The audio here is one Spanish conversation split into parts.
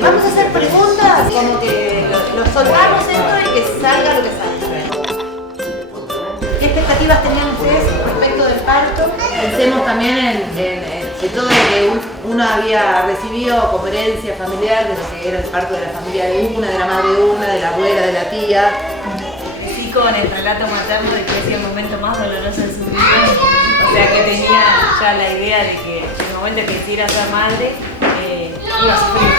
Vamos a hacer preguntas como que lo soltamos esto y que salga lo que salga. ¿Qué expectativas tenían ustedes respecto del parto? Pensemos también en todo lo que uno había recibido como herencia familiar de lo que era el parto de la familia de una, de la madre de una, de la abuela, de la tía. Sí, con el relato materno de que es el momento más doloroso de su vida. O sea que tenía ya la idea de que en el momento que quisiera ser madre, iba a sufrir.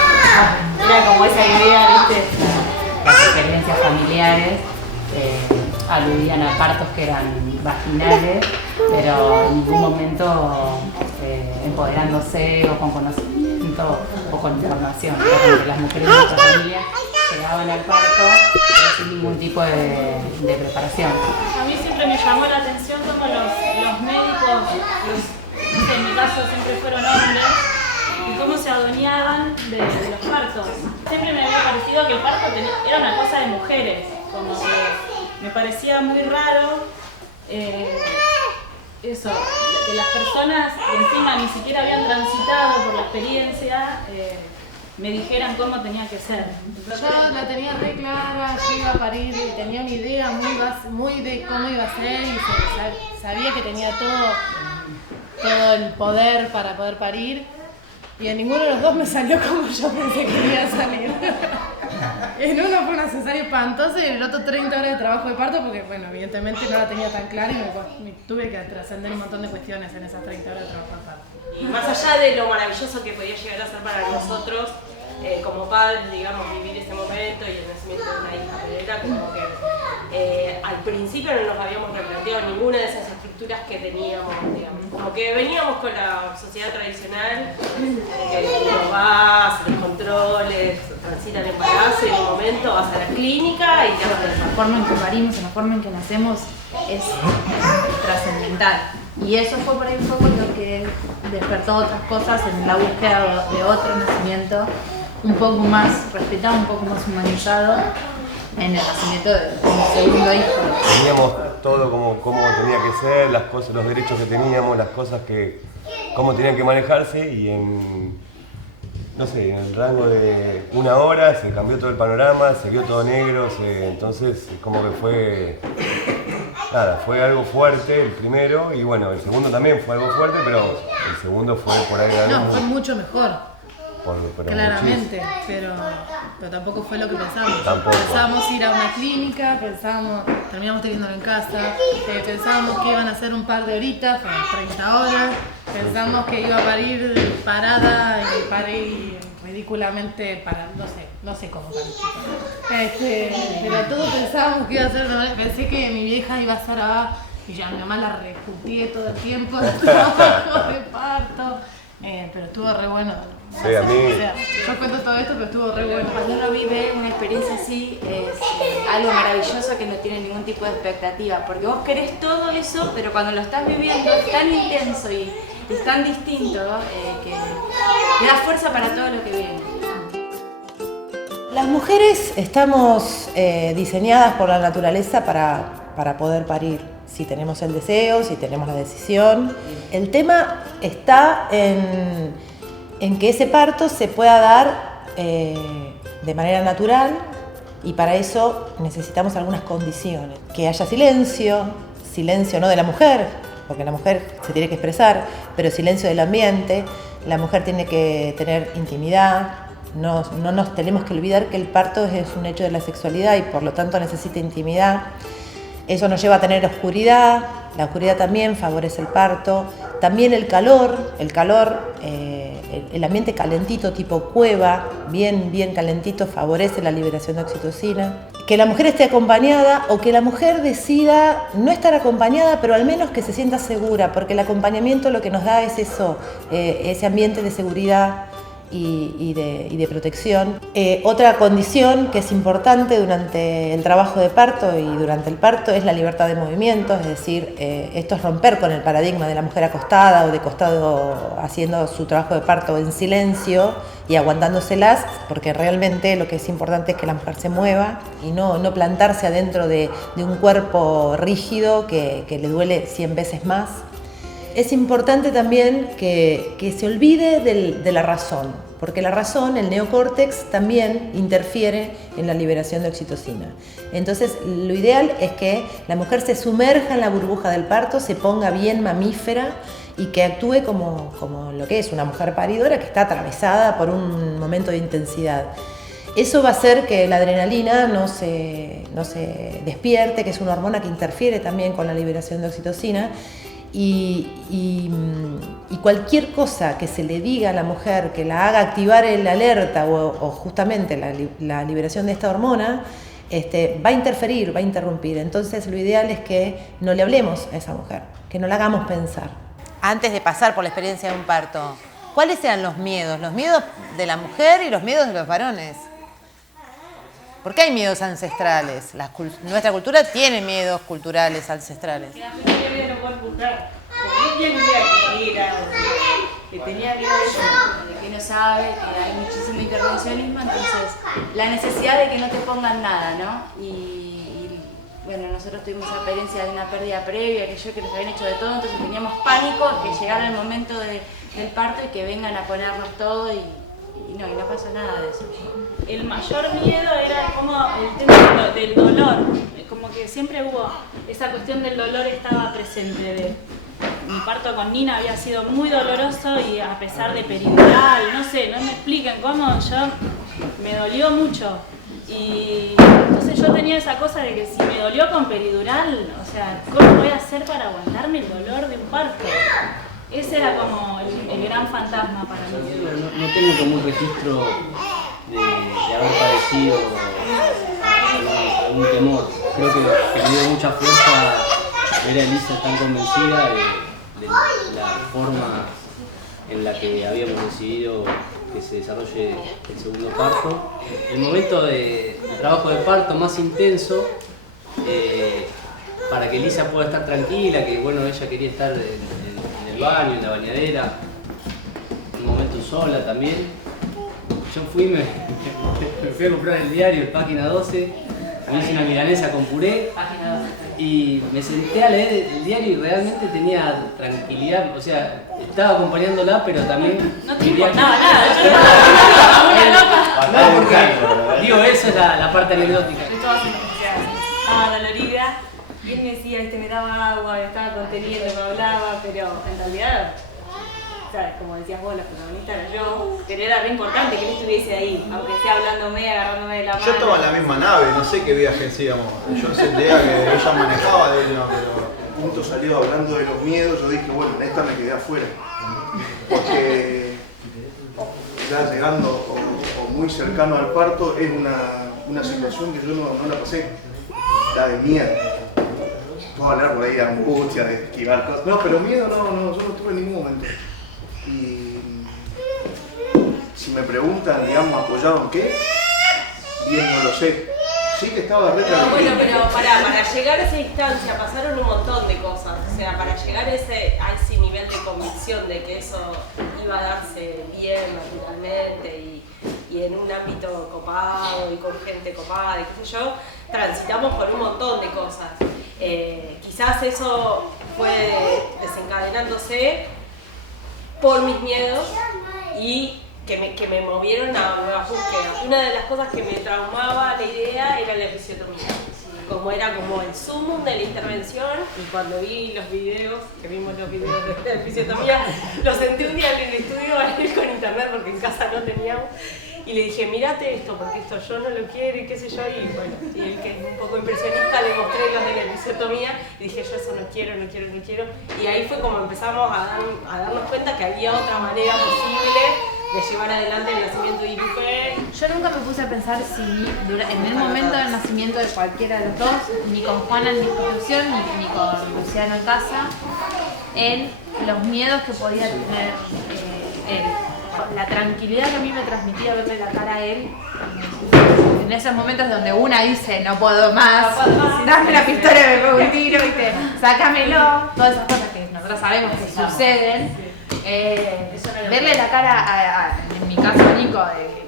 Era como esa idea, ¿viste? Las experiencias familiares aludían a partos que eran vaginales, pero en ningún momento empoderándose o con conocimiento o con información. Las mujeres de nuestra familia llegaban al parto pero sin ningún tipo de preparación. A mí siempre me llamó la atención cómo los médicos, en mi caso siempre fueron hombres, y cómo se adueñaban de los partos. Siempre me había parecido que el parto era una cosa de mujeres, como que me parecía muy raro eso, que las personas que encima ni siquiera habían transitado por la experiencia me dijeran cómo tenía que ser. Yo la tenía re clara, yo iba a parir y tenía una idea muy de cómo iba a ser y sabía que tenía todo el poder para poder parir. Y en ninguno de los dos me salió como yo pensé que iba a salir. En uno fue una cesárea espantosa y en el otro 30 horas de trabajo de parto porque, bueno, evidentemente no la tenía tan clara y me tuve que trascender un montón de cuestiones en esas 30 horas de trabajo de parto. Y más allá de lo maravilloso que podía llegar a ser para nosotros, como padres, digamos, vivir ese momento y el nacimiento de una hija, pero era como que al principio no nos habíamos replanteado ninguna de esas estructuras que teníamos, digamos. Como que veníamos con la sociedad tradicional, los vas, los controles, transitan el embarazo y en un momento vas a la clínica y te vas a La forma en que parimos, en la forma en que nacemos es trascendental. Y eso fue por ahí un poco lo que despertó otras cosas en la búsqueda de otro nacimiento un poco más respetado, un poco más humanizado en el nacimiento de mi segundo hijo. Teníamos todo como tenía que ser, las cosas, los derechos que teníamos, las cosas que cómo tenían que manejarse y en el rango de una hora se cambió todo el panorama, se vio todo negro, entonces como que fue algo fuerte el primero y bueno, el segundo también fue algo fuerte, pero el segundo fue por ahí algo... No, fue mucho mejor. Pero claramente, pero tampoco fue lo que pensábamos. Tampoco. Pensábamos ir a una clínica, terminamos teniéndolo en casa, pensábamos que iban a ser un par de horitas, fueron 30 horas, pensamos que iba a parir parada y paré ridículamente no sé cómo parir. Pero todos pensábamos que iba a ser, pensé que mi vieja iba a ser y ya mi mamá la reputeé todo el tiempo de trabajo de parto. Pero estuvo re bueno. Sí, a mí... Yo cuento todo esto, pero estuvo re bueno. Cuando uno vive una experiencia así es algo maravilloso que no tiene ningún tipo de expectativa, porque vos querés todo eso, pero cuando lo estás viviendo es tan intenso y es tan distinto que te da fuerza para todo lo que viene. Las mujeres estamos diseñadas por la naturaleza para poder parir, si tenemos el deseo, si tenemos la decisión. El tema está en que ese parto se pueda dar de manera natural y para eso necesitamos algunas condiciones. Que haya silencio no de la mujer, porque la mujer se tiene que expresar, pero silencio del ambiente. La mujer tiene que tener intimidad. No nos tenemos que olvidar que el parto es un hecho de la sexualidad y por lo tanto necesita intimidad. Eso nos lleva a tener oscuridad, la oscuridad también favorece el parto. También el calor, el ambiente calentito tipo cueva, bien calentito, favorece la liberación de oxitocina. Que la mujer esté acompañada o que la mujer decida no estar acompañada, pero al menos que se sienta segura, porque el acompañamiento lo que nos da es eso, ese ambiente de seguridad y de protección. Otra condición que es importante durante el trabajo de parto y durante el parto es la libertad de movimiento, es decir, esto es romper con el paradigma de la mujer acostada o de costado haciendo su trabajo de parto en silencio y aguantándoselas, porque realmente lo que es importante es que la mujer se mueva y no plantarse adentro de un cuerpo rígido que le duele 100 veces más. Es importante también que se olvide de la razón. porque la razón, el neocórtex, también interfiere en la liberación de oxitocina. Entonces, lo ideal es que la mujer se sumerja en la burbuja del parto, se ponga bien mamífera y que actúe como lo que es una mujer paridora que está atravesada por un momento de intensidad. Eso va a hacer que la adrenalina no se despierte, que es una hormona que interfiere también con la liberación de oxitocina, y cualquier cosa que se le diga a la mujer que la haga activar el alerta o justamente la liberación de esta hormona, va a interferir, va a interrumpir. Entonces lo ideal es que no le hablemos a esa mujer, que no la hagamos pensar. Antes de pasar por la experiencia de un parto, ¿cuáles eran los miedos? Los miedos de la mujer y los miedos de los varones. ¿Por qué hay miedos ancestrales? Nuestra cultura tiene miedos culturales ancestrales. Que la gente vive no puede juzgar. Porque él quería que tenía miedo de eso, De que no sabe, que hay muchísimo intervencionismo, entonces la necesidad de que no te pongan nada, ¿no? Y bueno, nosotros tuvimos esa experiencia de una pérdida previa, que nos habían hecho de todo, entonces teníamos pánico que llegara el momento del parto y que vengan a ponernos todo y no pasó nada de eso. el mayor miedo era como el tema del dolor, como que siempre hubo esa cuestión del dolor, estaba presente. Mi parto con Nina había sido muy doloroso y a pesar de peridural, no sé, no me expliquen cómo, me dolió mucho. Y entonces yo tenía esa cosa de que si me dolió con peridural, o sea, ¿cómo voy a hacer para aguantarme el dolor de un parto? Ese era como el gran fantasma para mí. No tengo como un registro de haber padecido algún temor. Creo que me dio mucha fuerza ver a Elisa tan convencida de la forma en la que habíamos decidido que se desarrolle el segundo parto. El momento de trabajo de parto más intenso, para que Elisa pueda estar tranquila, que bueno, ella quería estar en el baño, en la bañadera, un momento sola también. Yo me fui a comprar el diario, página 12, me hice una milanesa con puré y me senté a leer el diario y realmente tenía tranquilidad, o sea, estaba acompañándola, pero también... No te importaba nada, yo estaba No, porque digo, esa es la parte anecdótica. Estaba dolorida y él me decía, me daba agua, me estaba conteniendo, me hablaba, pero en realidad, ¿sabes? Como decías vos, la protagonista era yo, pero era re importante que él estuviese ahí, aunque sea hablándome, agarrándome de la mano. Yo estaba en la misma nave, no sé qué viaje hacíamos. Yo sentía que ella manejaba de ella, pero el punto salió hablando de los miedos, yo dije, bueno, en esta me quedé afuera. Porque ya llegando o muy cercano al parto es una situación que yo no la pasé, la de miedo. Puedo hablar por ahí de angustia, de esquivar cosas. No, pero miedo no, yo no tuve en ningún momento. Y si me preguntan, digamos, ¿apoyaron qué? Bien, no lo sé. Sí que estaba re tranquilo. Bueno, pero para llegar a esa instancia pasaron un montón de cosas. O sea, para llegar a ese nivel de convicción de que eso iba a darse bien, naturalmente, y en un ámbito copado y con gente copada, y qué sé yo, transitamos por un montón de cosas. Quizás eso fue desencadenándose por mis miedos y que me movieron a nuevas búsquedas. Una de las cosas que me traumaba la idea era la episiotomía. Como era como el sumum de la intervención, y cuando vimos los videos de la episiotomía, lo senté un día en el estudio a ir con internet porque en casa no teníamos. Y le dije, mirate esto, porque esto yo no lo quiero y qué sé yo, y bueno, y el que es un poco impresionista le mostré los de la episiotomía y dije, yo eso no quiero. Y ahí fue como empezamos a darnos cuenta que había otra manera posible de llevar adelante el nacimiento de Irupe. Yo nunca me puse a pensar si en el momento del nacimiento de cualquiera de los dos, ni con Juana en discusión, ni con Luciano en casa, en los miedos que podía tener él. La tranquilidad que a mí me transmitía verle la cara a él en esos momentos donde una dice no puedo más, dame la pistola y me pego un tiro, ¿viste? Sácamelo, todas esas cosas que nosotros sabemos que suceden. Verle la cara en mi caso Nico de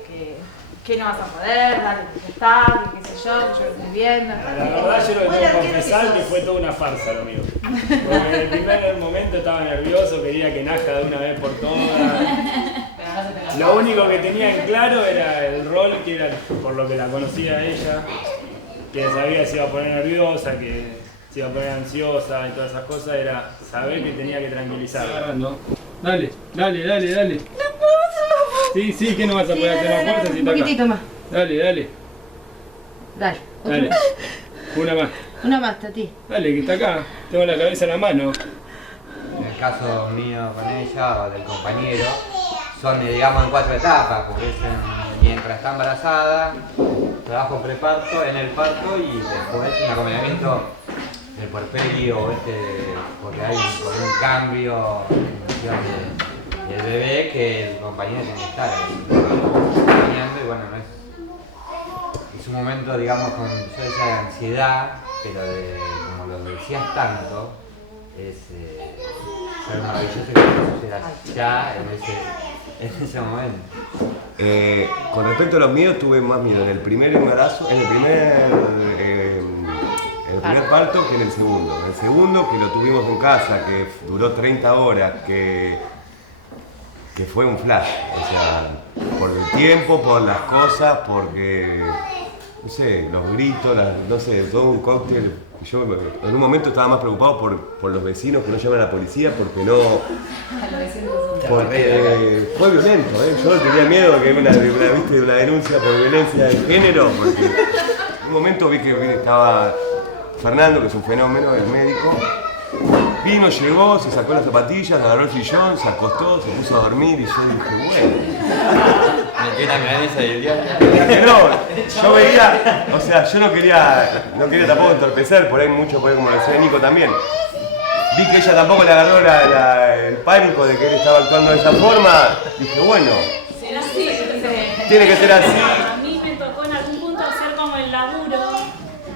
que no vas a poder, dale, que está, que qué sé yo lo estoy viendo. La verdad yo lo que tengo que confesar que fue toda una farsa lo mío. Porque en el primer momento estaba nervioso, quería que nazca de una vez por todas. Lo único que tenía en claro era el rol, que era por lo que la conocía a ella, que sabía que se iba a poner nerviosa, que se iba a poner ansiosa y todas esas cosas, era saber que tenía que tranquilizarla. Dale, dale, dale, dale. No puedo. Sí, sí, ¿qué no vas a poder hacer más fuerza si está acá? Un poquitito más. Dale, dale. Dale. Dale. Una más. Una más, Tati. Dale, que está acá. Tengo la cabeza en la mano. En el caso mío con ella o del compañero, son digamos en 4 etapas, porque es mientras está embarazada, trabajo preparto, en el parto y después un acompañamiento del puerperio, porque hay un cambio del bebé que el compañero tiene que estar acompañando y bueno, es un momento, digamos, con yo decía de ansiedad, pero como lo decías tanto, es ser maravilloso que eso suceda ya en ese momento. Con respecto a los miedos, tuve más miedo en el primer embarazo, en el primer parto que en el segundo. En el segundo, que lo tuvimos en casa, que duró 30 horas, que fue un flash. O sea, por el tiempo, por las cosas, porque, no sé, los gritos, no sé, todo un cóctel. Yo en un momento estaba más preocupado por los vecinos que no llaman a la policía porque fue violento, ¿eh? Yo tenía miedo que una denuncia por violencia de género, porque en un momento vi que estaba Fernando, que es un fenómeno, el médico, vino, llegó, se sacó las zapatillas, agarró el sillón, se acostó, se puso a dormir y yo dije, bueno. ¿Metió la milanesa y el diablo? No, yo veía, o sea, yo no quería tampoco entorpecer, por ahí mucho, por ahí como decía Nico también. Vi que ella tampoco le agarró el pánico de que él estaba actuando de esa forma. Dije, bueno, será así. Tiene que ser así. A mí me tocó en algún punto hacer como el laburo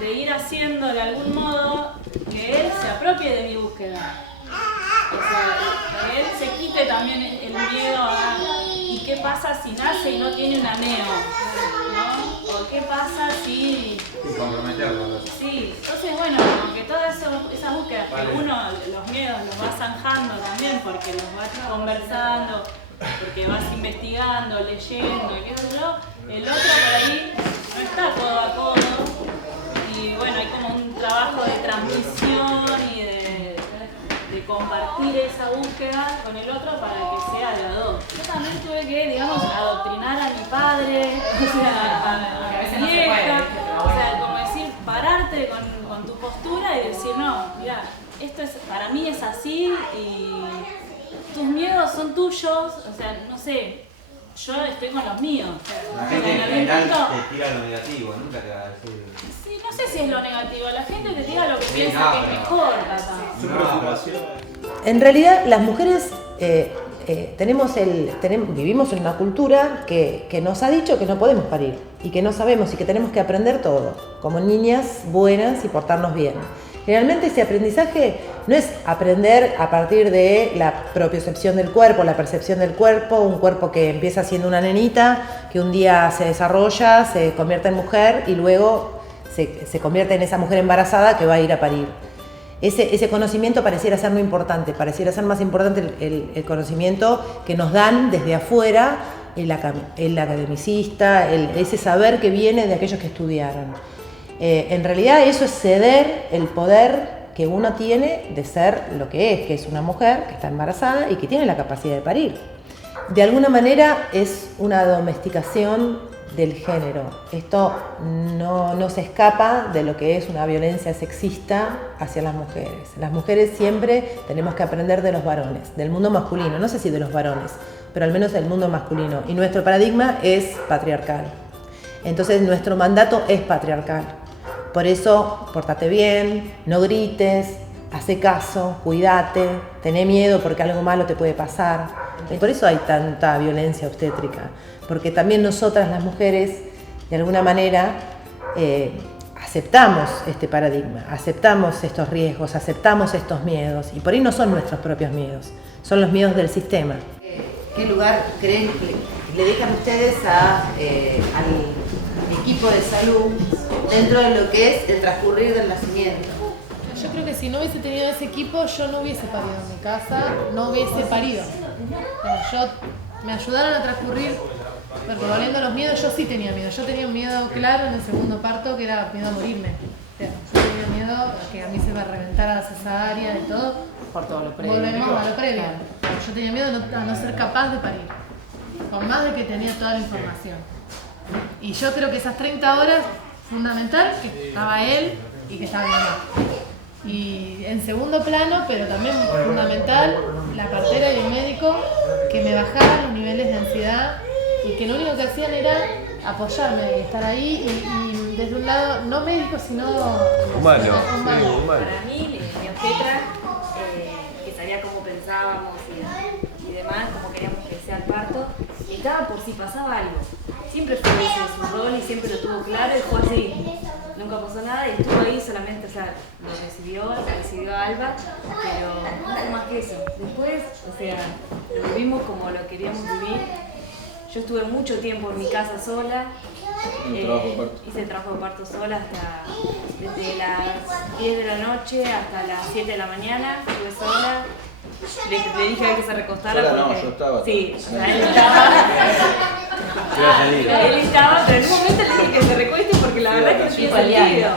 de ir haciendo de algún modo que él se apropie de mi búsqueda. O sea, que él se quite también el miedo a ¿y qué pasa si nace y no tiene un aneo? ¿No? ¿O qué pasa si... comprometerlo. Sí, entonces bueno, aunque todas esas búsquedas que uno los miedos los va zanjando también porque los vas conversando, porque vas investigando, leyendo, qué sé yo, el otro por ahí no está codo a codo y bueno, hay como un trabajo de transmisión y de compartir esa búsqueda con el otro para que sea de a dos. Yo también tuve que, digamos, adoctrinar a mi padre, o sea, a mi vieja, o sea, como decir, pararte con tu postura y decir, no, mira, esto es, para mí es así y tus miedos son tuyos, o sea, no sé, yo estoy con los míos. La gente en general te tira lo negativo, nunca te va a decir... Sí, no sé si es lo negativo, la gente te tira lo que piensa que es mejor, papá. En realidad, las mujeres vivimos en una cultura que nos ha dicho que no podemos parir y que no sabemos y que tenemos que aprender todo, como niñas buenas y portarnos bien. Generalmente ese aprendizaje no es aprender a partir de la propiocepción del cuerpo, la percepción del cuerpo, un cuerpo que empieza siendo una nenita, que un día se desarrolla, se convierte en mujer y luego se convierte en esa mujer embarazada que va a ir a parir. Ese conocimiento pareciera ser muy importante, pareciera ser más importante el conocimiento que nos dan desde afuera el academicista, ese saber que viene de aquellos que estudiaron. En realidad eso es ceder el poder que uno tiene de ser lo que es una mujer que está embarazada y que tiene la capacidad de parir. De alguna manera es una domesticación del género. Esto no se escapa de lo que es una violencia sexista hacia las mujeres. Las mujeres siempre tenemos que aprender de los varones, del mundo masculino, no sé si de los varones, pero al menos del mundo masculino. Y nuestro paradigma es patriarcal. Entonces nuestro mandato es patriarcal. Por eso, pórtate bien, no grites, hace caso, cuídate, tené miedo porque algo malo te puede pasar. Y por eso hay tanta violencia obstétrica, porque también nosotras las mujeres, de alguna manera, aceptamos este paradigma, aceptamos estos riesgos, aceptamos estos miedos, y por ahí no son nuestros propios miedos, son los miedos del sistema. ¿Qué lugar creen que le dejan ustedes al equipo de salud dentro de lo que es el transcurrir del nacimiento? Yo creo que si no hubiese tenido ese equipo, yo no hubiese parido en mi casa, no hubiese parido. Yo me ayudaron a transcurrir, porque volviendo a los miedos, yo sí tenía miedo. Yo tenía un miedo claro en el segundo parto, que era miedo a morirme. O sea, yo tenía miedo a que a mí se me reventara la cesárea y todo. Por todo lo previo. Volvemos a lo previo. Yo tenía miedo a no ser capaz de parir, por más de que tenía toda la información. Y yo creo que esas 30 horas, fundamental, que estaba él y que estaba mi mamá. Y en segundo plano, pero también fundamental, la partera y el médico que me bajaran los niveles de ansiedad y que lo único que hacían era apoyarme y estar ahí y desde un lado, no médico, sino humano. Para mí, mi obstetra, que sabía cómo pensábamos y demás, cómo queríamos que sea el parto, estaba por si pasaba algo. Siempre fue ese su rol y siempre lo tuvo claro y fue así. Nunca pasó nada y estuvo ahí solamente, o sea, lo recibió a Alba, pero no fue más que eso. Después, o sea, lo vivimos como lo queríamos vivir. Yo estuve mucho tiempo en mi casa sola, hice el trabajo de parto sola desde las 10 de la noche hasta las 7 de la mañana, estuve sola. Le dije a él que se recostara. Sola porque, no, yo estaba. Sí, o sea, él estaba, pero en un momento le dije que se recueste porque la verdad que no tiene sentido.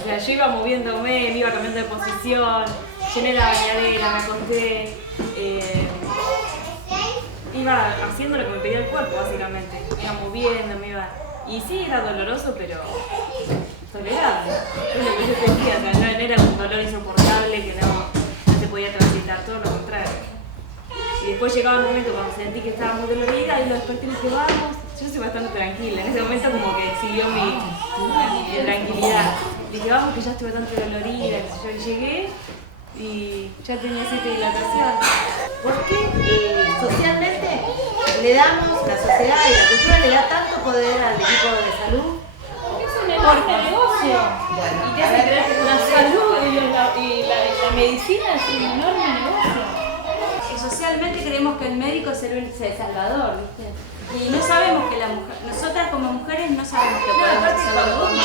O sea, yo iba moviéndome, me iba cambiando de posición, llené la bañadera, me acosté, iba haciendo lo que me pedía el cuerpo básicamente. Iba moviendo, me iba... Y sí, era doloroso, pero tolerable. Es lo que yo sentía, o sea, no era un dolor insoportable que no se podía transitar, todo lo contrario. Y después llegaba un momento cuando sentí que estaba muy dolorida y lo desperté y dije, vamos. Yo soy bastante tranquila, en ese momento como que siguió mi tranquilidad. Dije, vamos que ya estuve bastante dolorida. Yo llegué y ya tenía 7 dilatación. ¿Por qué socialmente le damos, la sociedad y la cultura le da tanto poder al equipo de salud? Es un enorme negocio. Y te hace creer que la salud y la medicina es un enorme negocio. Socialmente creemos que el médico es el salvador, ¿viste? Y no sabemos que la mujer, nosotras como mujeres no sabemos que podemos ser salvadoras.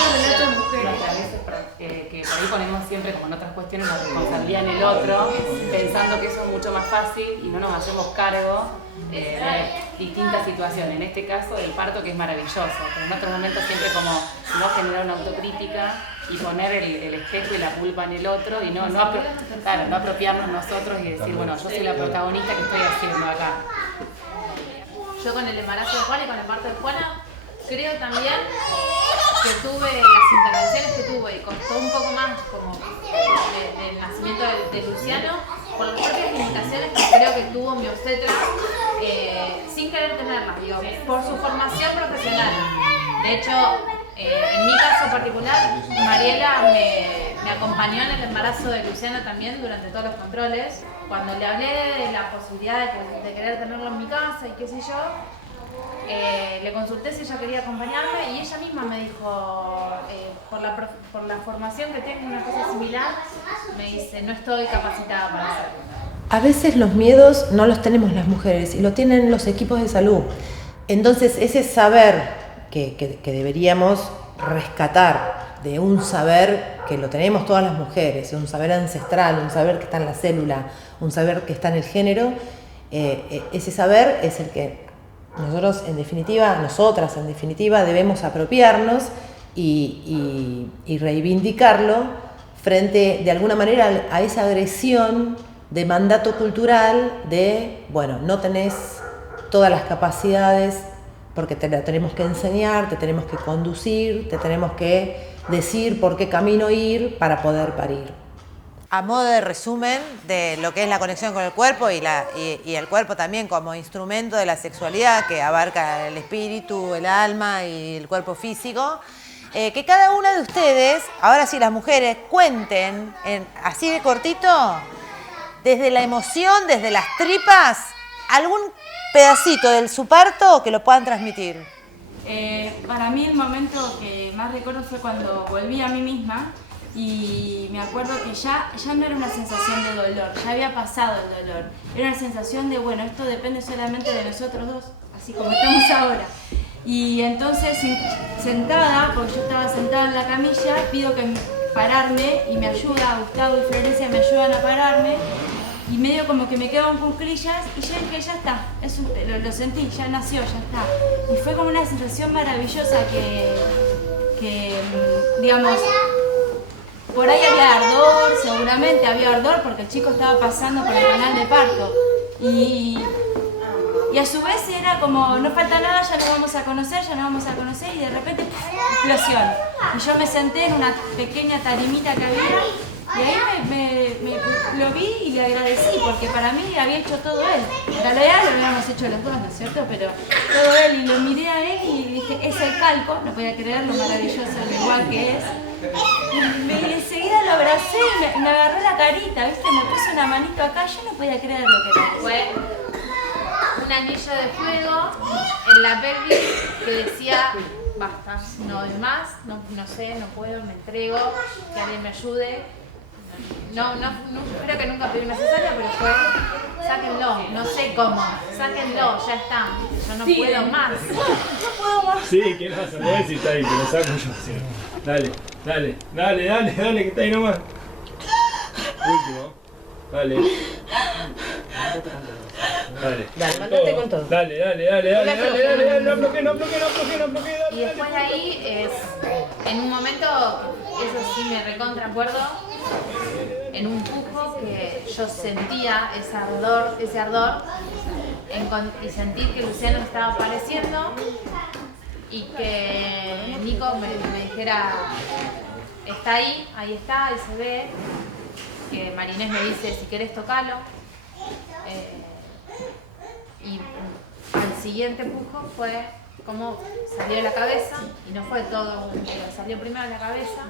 Que por ahí ponemos siempre, como en otras cuestiones, la responsabilidad en el otro, pensando que eso es mucho más fácil y no nos hacemos cargo de distintas situaciones. En este caso, del parto, que es maravilloso, pero en otros momentos siempre como no generar una autocrítica y poner el espejo y la culpa en el otro y no apropiarnos nosotros y decir, bueno, yo soy la protagonista que estoy haciendo acá. Yo con el embarazo de Juana y con el parto de Juana, creo también que tuve las intervenciones que tuve y costó un poco más como del nacimiento de Luciano por las propias limitaciones que creo que tuvo mi obstetra sin querer tenerlas, digo, por su formación profesional. De hecho, en mi caso particular, Mariela me acompañó en el embarazo de Luciano también durante todos los controles. Cuando le hablé de la posibilidad de querer tenerlo en mi casa y qué sé yo, le consulté si ella quería acompañarme y ella misma me dijo, por la formación que tengo, una cosa similar, me dice, no estoy capacitada para hacerlo. A veces los miedos no los tenemos las mujeres y lo tienen los equipos de salud. Entonces ese saber que deberíamos rescatar de un saber que lo tenemos todas las mujeres, un saber ancestral, un saber que está en la célula, un saber que está en el género, ese saber es el que nosotras en definitiva debemos apropiarnos y reivindicarlo frente de alguna manera a esa agresión de mandato cultural de, bueno, no tenés todas las capacidades porque te la tenemos que enseñar, te tenemos que conducir, te tenemos que decir por qué camino ir para poder parir. A modo de resumen de lo que es la conexión con el cuerpo y el cuerpo también como instrumento de la sexualidad que abarca el espíritu, el alma y el cuerpo físico, que cada una de ustedes, ahora sí las mujeres, cuenten así de cortito, desde la emoción, desde las tripas, algún pedacito del su parto que lo puedan transmitir. Para mí el momento que más recuerdo fue cuando volví a mí misma y me acuerdo que ya no era una sensación de dolor, ya había pasado el dolor. Era una sensación de, bueno, esto depende solamente de nosotros dos, así como estamos ahora. Y entonces, sentada, porque yo estaba sentada en la camilla, pido que pararme y me ayuda, Gustavo y Florencia me ayudan a pararme. y medio como que me quedaban cuclillas y yo dije, ya está, lo sentí, ya nació, ya está. Y fue como una sensación maravillosa que digamos, por ahí había ardor, seguramente había ardor porque el chico estaba pasando por el canal de parto. Y a su vez era como, no falta nada, ya nos vamos a conocer, y de repente, explosión. Y yo me senté en una pequeña tarimita que había, y ahí lo vi y le agradecí, porque para mí había hecho todo él. En realidad lo habíamos hecho los dos, ¿no es cierto? Pero todo él, y lo miré a él y dije, es el calco, no podía creer lo maravilloso, lo igual que es. Y enseguida lo abracé y me agarró la carita, ¿viste? Me puso una manito acá, yo no podía creer lo que era. Fue un anillo de fuego en la pelvis que decía, basta, no es más, no sé, no puedo, me entrego, que alguien me ayude. No, creo que nunca pedí una cesárea, pero fue, sáquenlo, no sé cómo, sáquenlo, ya está, yo no puedo más. No puedo más. Sí, ¿qué vas a poder si está ahí? Que lo saco yo. Sí. Dale, que está ahí nomás. Último. Dale. Mandate con todo. Dale, no bloquees. Y después de ahí, en un momento, eso sí me recontra acuerdo, en un pujo que yo sentía ese ardor y sentí que Luciano estaba apareciendo y que Nico me dijera, está ahí está, y se ve, que Marinés me dice, si querés tocalo. Y el siguiente pujo fue como salió de la cabeza, y no fue todo, pero salió primero la cabeza,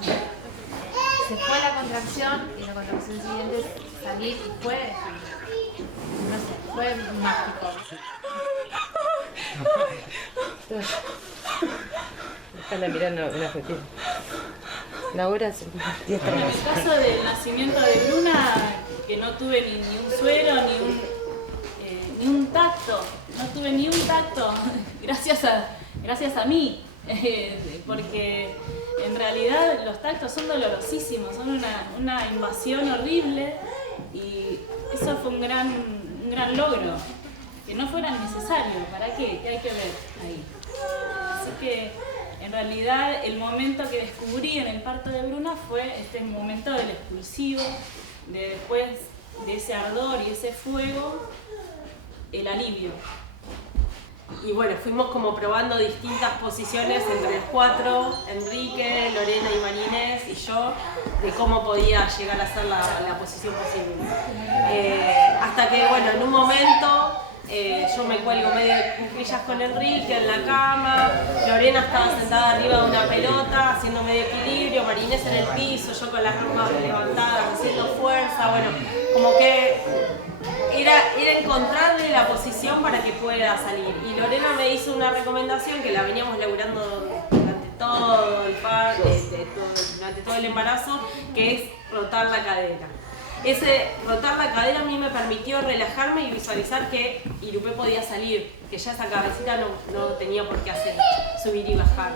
se fue la contracción, y la contracción siguiente salí y fue, no sé, fue mágico. Déjala mirar una fotito. Laura, 10 En el caso del nacimiento de Bruna, que no tuve ni un suero, ni un tacto, no tuve ni un tacto, gracias a mí, porque en realidad los tactos son dolorosísimos, son una invasión horrible, y eso fue un gran logro, que no fuera necesario. ¿Para qué? ¿Qué hay que ver ahí? Así que en realidad el momento que descubrí en el parto de Bruna fue este momento del expulsivo, de después de ese ardor y ese fuego, el alivio. Y bueno, fuimos como probando distintas posiciones entre los cuatro, Enrique, Lorena y Marinés y yo, de cómo podía llegar a ser la posición posible. Hasta que, bueno, en un momento yo me cuelgo medio de cuclillas con Enrique en la cama, Lorena estaba sentada arriba de una pelota haciendo medio equilibrio, Marinés en el piso, yo con las manos levantadas haciendo fuerza, bueno, como que era encontrarle la posición para que pueda salir. Y Lorena me hizo una recomendación que la veníamos laburando durante todo el parto, durante todo el embarazo, que es rotar la cadera. Ese rotar la cadera a mí me permitió relajarme y visualizar que Irupé podía salir, que ya esa cabecita no tenía por qué hacer subir y bajar.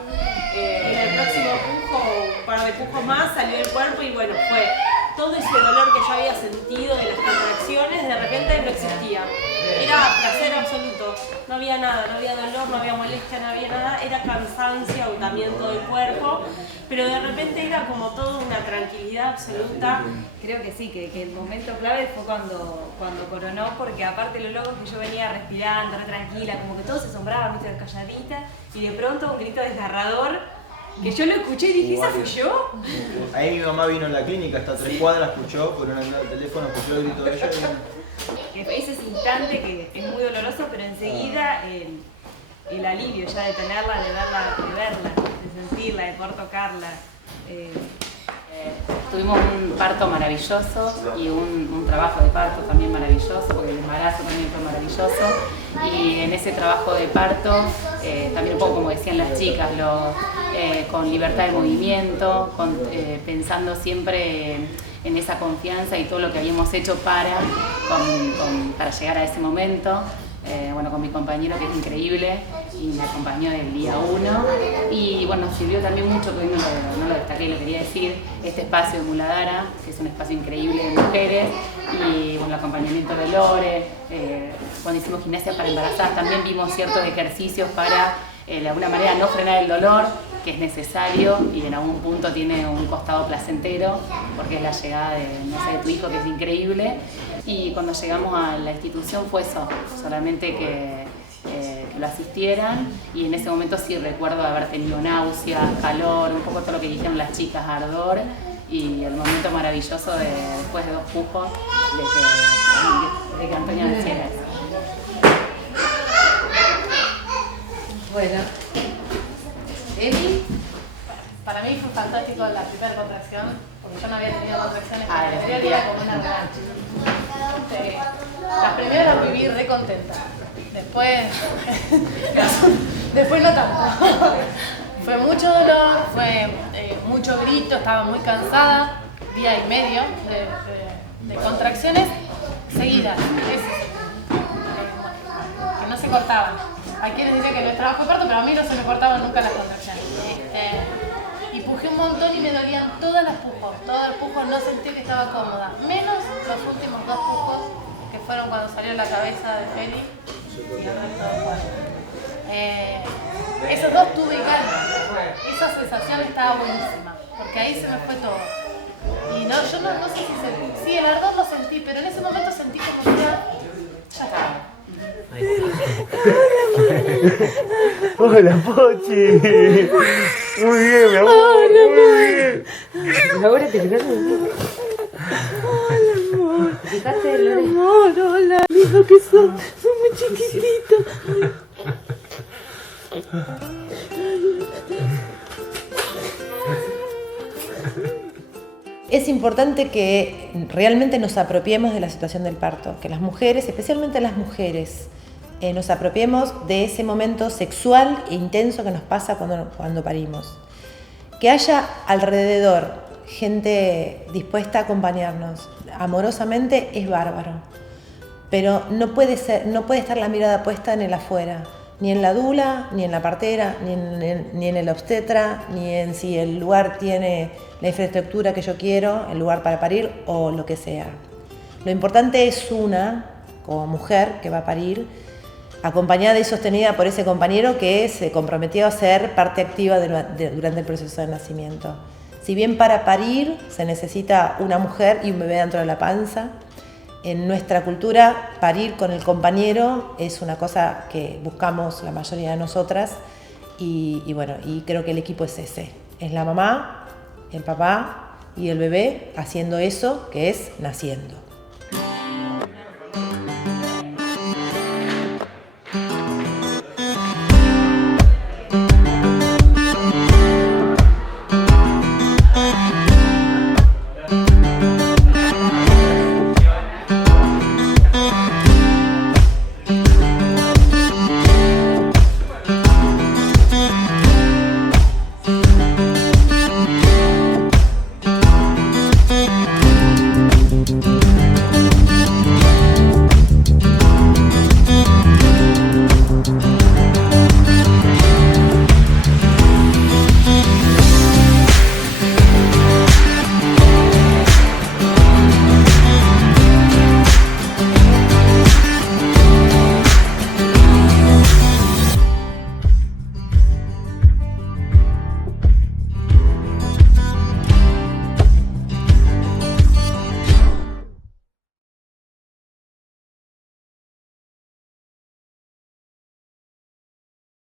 En el próximo pujo, un par de pujos más, salió el cuerpo y bueno, fue todo ese dolor que yo había sentido de las contracciones, de repente no existía. Era placer absoluto, no había nada, no había dolor, no había molestia, no había nada, era cansancio, agotamiento del cuerpo, pero de repente era como toda una tranquilidad absoluta. Creo que sí, que el momento clave fue cuando coronó, porque aparte lo loco es que yo venía respirando, re tranquila, como que todos se asombraban, viste, calladita, y de pronto un grito desgarrador, que yo lo escuché y dije, ¿esa fui yo? Ahí mi mamá vino en la clínica, hasta 3 cuadras, escuchó por un teléfono, escuchó el grito de ella Que fue ese instante que es muy doloroso, pero enseguida el alivio ya de tenerla, de verla, de sentirla, de poder tocarla. Tuvimos un parto maravilloso y un trabajo de parto también maravilloso, porque el embarazo también fue maravilloso. Y en ese trabajo de parto, también un poco como decían las chicas, con libertad de movimiento, pensando siempre en esa confianza y todo lo que habíamos hecho para llegar a ese momento. Bueno, con mi compañero, que es increíble, y me acompañó del día 1. Y bueno, sirvió también mucho, que hoy no lo destaqué, le quería decir, este espacio de Muladhara, que es un espacio increíble de mujeres, y bueno, el acompañamiento de Lore, cuando hicimos gimnasia para embarazadas también vimos ciertos ejercicios para de alguna manera no frenar el dolor, que es necesario y en algún punto tiene un costado placentero, porque es la llegada de tu hijo, que es increíble. Y cuando llegamos a la institución fue eso, solamente que lo asistieran, y en ese momento sí recuerdo haber tenido náuseas, calor, un poco todo lo que dijeron las chicas, ardor, y el momento maravilloso después de 2 pujos de que Antonia naciera. Bueno, Emi. Para mí fue fantástico la primera contracción, porque yo no había tenido contracciones, pero era como una revancha. La primera la viví re contenta, después no tanto. Fue mucho dolor, fue mucho grito, estaba muy cansada, día y medio de contracciones seguidas, que no se cortaban. Hay quienes dicen que no es trabajo de parto, pero a mí no se me cortaban nunca las contracciones. Y pujé un montón y me dolían todas las pujos. Todos los pujos no sentí que estaba cómoda. Menos los últimos 2 pujos, que fueron cuando salió la cabeza de Feli y el resto del cuerpo. Esos 2 tuve calma. Esa sensación estaba buenísima, porque ahí se me fue todo. Y no, yo no sé si sentí. Sí, el ardor lo sentí, pero en ese momento sentí como que ya estaba. Hola, Pochi. Muy bien, mi amor. Muy bien. Ahora te fijaste un poco. Hola, amor. ¿Fijaste, Lore? Amor, hola. Dijo que son muy chiquititos. Es importante que realmente nos apropiemos de la situación del parto, que las mujeres, especialmente las mujeres, nos apropiemos de ese momento sexual e intenso que nos pasa cuando parimos. Que haya alrededor gente dispuesta a acompañarnos amorosamente es bárbaro, pero no puede estar la mirada puesta en el afuera, ni en la dula, ni en la partera, ni en el obstetra, ni en si el lugar tiene la infraestructura que yo quiero, el lugar para parir o lo que sea. Lo importante es una, como mujer que va a parir, acompañada y sostenida por ese compañero que se comprometió a ser parte activa durante el proceso de nacimiento. Si bien para parir se necesita una mujer y un bebé dentro de la panza, en nuestra cultura parir con el compañero es una cosa que buscamos la mayoría de nosotras y creo que el equipo es ese, es la mamá, el papá y el bebé haciendo eso que es naciendo.